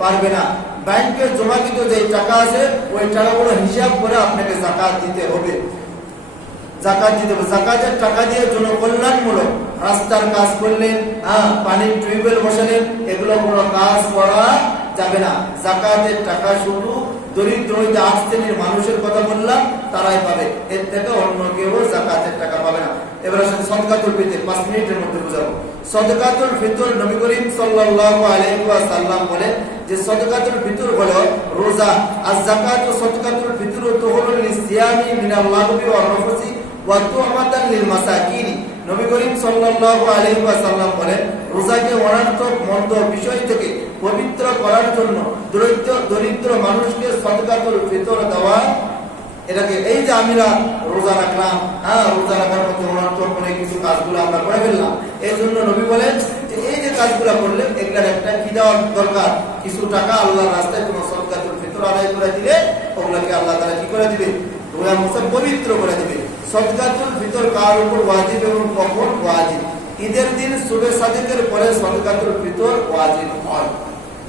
পারবে না। ব্যাংকে জমাকৃত যে টাকা আছে ওই টাকাগুলো হিসাব করে আপনাকে যাকাত দিতে হবে। জাকাত দিতে হবে। জাকাতের টাকা দিয়ে জনকল্যাণমূলক রাস্তার কাজ করলেন, পানির টিউবওয়েল বসালেন, এগুলো কোনো কাজ করা যাবে না। জাকাতের টাকা শুধু দরিদ্র হইতে 8 শ্রেণীর মানুষের কথা বললাম, তারাই পাবে, এর থেকে অন্য কেউ জাকাতের টাকা পাবে না। এবার আসলে সদকাতুল ফিতর 5 মিনিটের মধ্যে বুঝাবো। সদকাতুল ফিতর নবী করিম সাল্লাল্লাহু আলাইহি ওয়াসাল্লাম বলেন যে সদকাতুল ফিতর হলো রোজা। আর যাকাতু সদকাতুল ফিতর তুহরুল লিসিয়ামি মিনাল লাগবি ওয়ার রাফসি ওয়া তু'মাতান লিল মাসাকিন। নবী করিম সাল্লাল্লাহু আলাইহি ওয়াসাল্লাম বলেন রোজাকে অনর্থক মন্দ বিষয় থেকে পবিত্র করার জন্য দরিদ্র মানুষকে সদকাতুল ফিতর দেওয়া। এটাকে এই যে আমরা রোজা রাখলাম, রোজা রাখার মধ্যে অনর্থক অনেক কিছু কাজগুলো আমরা করে ফেললাম, এই জন্য নবী বলেন যে এই যে কাজগুলো করলে এগুলার একটা কি দেওয়ার দরকার, কিছু টাকা আল্লাহর রাস্তায় কোনো সদকাতুল ফিতর আদায় করে দিলে ওগুলাকে আল্লাহ তাআলা কি করে দিবে, রোজা মুসা পবিত্র করে দিবে। সদকাতুল ফিতর কার উপর ওয়াজিব এবং কখন ওয়াজিব? ঈদের দিন সুবে সাদিকের পরে সদকাতুল ফিতর ওয়াজিব হয়।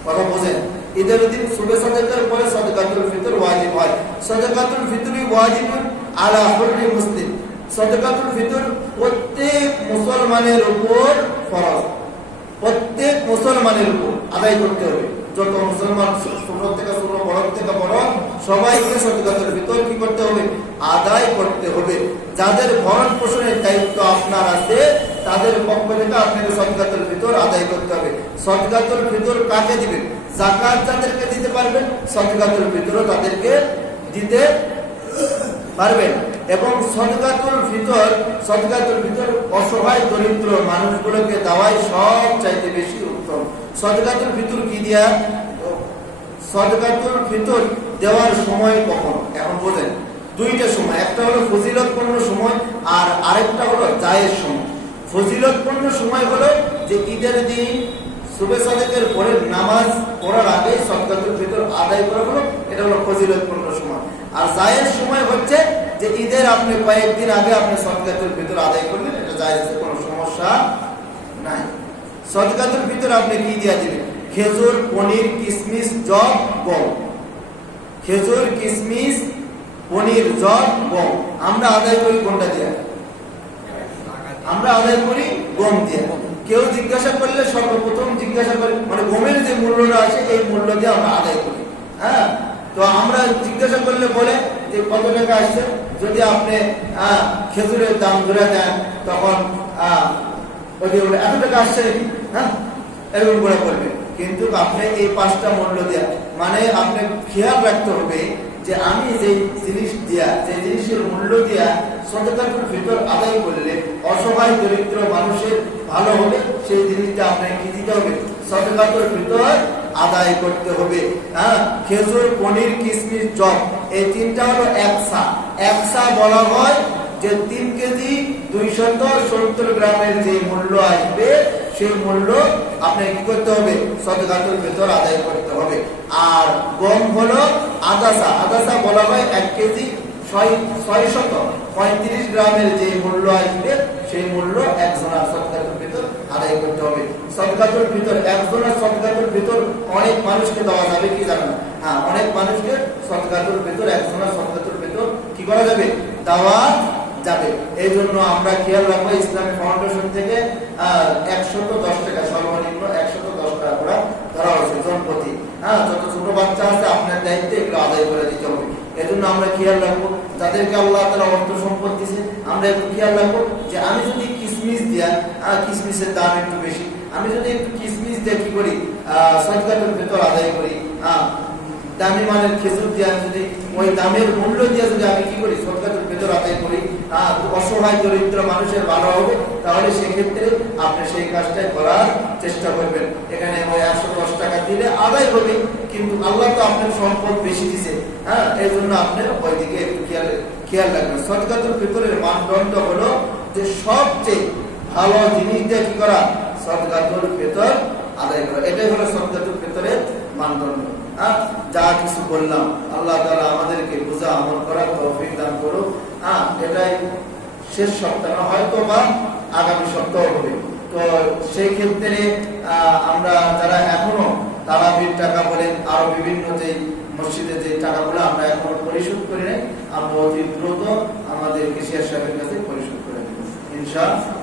কথা বোঝেন? ঈদের দিন সুবে সাদিকের পরে সদকাতুল ফিতর ওয়াজিব হয়। সদকাতুল ফিতরি ওয়াজিবুন আলা কুল্লি মুসলিম। সদকাতুল ফিতর প্রত্যেক মুসলমানের উপর ফরজ, প্রত্যেক মুসলমানের উপর আদায় করতে হবে। যত মুসলমান ছোট থেকে ছোট, বড় থেকে বড়, সবাইকে সদকাতুল ফিতর কি করতে হবে, আদায় করতে হবে। যাদের ভরণ পোষণের দায়িত্ব আপনার আছে তাদের পক্ষ থেকে আপনাকে সদকাতুল ফিতর আদায় করতে হবে। সদকাতুল ফিতর কাকে দিবেন? যাকাত যাদেরকে দিতে পারবেন সদকাতুল ফিতরও তাদেরকে দিতে পারবেন। এবং সদকাতুল ফিতর অসহায় দরিদ্র মানুষগুলোকে দেওয়াই সব চাইতে বেশি উত্তম। সদকাতুল ফিতর কি দিয়া? সদকাতুল ফিতর দেওয়ার সময় কখন? এখন বোঝেন, দুইটা সময়, একটা হলো ফজিলতপূর্ণ সময় আর আরেকটা হলো জায়েজ সময়। ফজিলতপূর্ণ সময় হলো যে ঈদের দিন সুবে সাদিকের পরে নামাজ পড়ার আগে সদকাতুল ফিতর আদায় করা হলো, এটা হলো ফজিলতপূর্ণ সময়। আর জায়েজ সময় হচ্ছে যে ঈদের আপনি কয়েকদিন আগে আপনি সদকাতুল ফিতর আদায় করলেন, এটা জায়েজ, কোনো সমস্যা নাই। সদকাতুল ফিতর আপনি কি দিয়া দিবেন? খেজুর, পনির, কিশমিশ, জব, গম। খেজুর, কিশমিশ, পনির, জব, গম। আমরা আদায় করি কোনটা দিয়া? আমরা আদায় করি গম দিয়ে। কেউ জিজ্ঞাসা করলে সর্বপ্রথম জিজ্ঞাসা করি মানে গমের যে মূল্যটা আছে এই মূল্য দিয়ে আমরা আদায় করি। তো আমরা জিজ্ঞাসা করলে বলে যে কত টাকা আসছে, যদি আপনি খেজুরের দাম ধরে দেন তখন এত টাকা আসছে নাকি, এরকম করে বলবে। কিন্তু আপনি এই 5টা মূল্য দেয়া মানে আপনি খেয়াল রাখতে হবে যে আমি যে জিনিস দিয়া, যে জিনিসের মূল্য দিয়া সদকাতুল ফিতর আদায় করলে অসহায় দরিদ্র মানুষের ভালো হবে, সেই জিনিসটা আপনাকে কি দিতে হবে? সদকাতুল ফিতর আদায় করতে হবে। খেজুর, পনির, কিশমিশ, জব, এই 3টা হলো একসা। একসা বলা হয় যে 3 কেজি 270 গ্রামের যে মূল্য আসবে সেই মূল্য আপনাকে কি করতে হবে? সদকাতুল ফিতর আদায় করতে হবে। আর গম হলো আদাসা। আদাসা বলা হয় 1 কেজি 635 গ্রামের যে মূল্য আসবে সেই মূল্য একজনের সদকাতুল ফিতর আদায় করতে হবে। সদকাতুল ফিতর একজনের সদকাতুল ফিতর অনেক মানুষকে দেওয়া যাবে কি জানেন? অনেক মানুষকে সদকাতুল ফিতর, একজনের সদকাতুল ফিতর কি করা যাবে? দেওয়া যাবে। এই জন্য আমরা খেয়াল রাখবো ইসলামিক ফাউন্ডেশন থেকে 110 টাকা, সর্বনিম্ন 110 টাকা করে ধরা হয়েছে জনপ্রতি। যত ছোট বাচ্চা আছে আপনার দায়িত্বে এগুলো আদায় করে দিতে হবে। এজন্য আমরা খেয়াল রাখবো যাদেরকে আল্লাহ তাআলা অর্থ সম্পদ দিয়েছে, আমরা একটু খেয়াল রাখবো যে আমি যদি কিশমিশ দিয়া, কিশমিশের দাম একটু বেশি, আমি যদি একটু কিশমিশ দিয়ে কি করি? সদকাতুল ফিতর আদায় করি। দামি মানের খেজুর দিয়া যদি ওই দামের মূল্য দিয়ে যদি আমি কি করি? সদকাতুল ফিতর আদায় করি, অসহায় দরিদ্র মানুষের ভালো হবে, তাহলে সেক্ষেত্রে আপনি সেই কাজটাই করার চেষ্টা করবেন। এখানে ওই 110 টাকা দিলে আদায় হবে, কিন্তু আল্লাহ তো আপনার সম্পদ বেশি দিছে, এই জন্য আপনি ওই দিকে একটু খেয়াল রাখবেন। সদকাতুল ফিতরের মানদণ্ড হলো যে সবচেয়ে ভালো জিনিস দিয়ে কি করা? সদকাতুল ফিতর আদায় করা। এটাই হলো সদকাতুল ফিতরের মানদণ্ড। যা কিছু বললাম আল্লাহ তাআলা আমাদেরকে বোঝা আমল করার তৌফিক দান করুক। এটাই শেষ সপ্তাহ, হয়তো বা আগামী সপ্তাহ হবে। তো সেই ক্ষেত্রে আমরা যারা এখনো তারাবির টাকা বলেন, আরো বিভিন্ন যে মসজিদে যে টাকাগুলো আমরা এখনো পরিশোধ করি নাই, আমরা অতি দ্রুত আমাদের কেশিয়ার সাহেবের কাছে পরিশোধ করে দেব ইনশাআল্লাহ।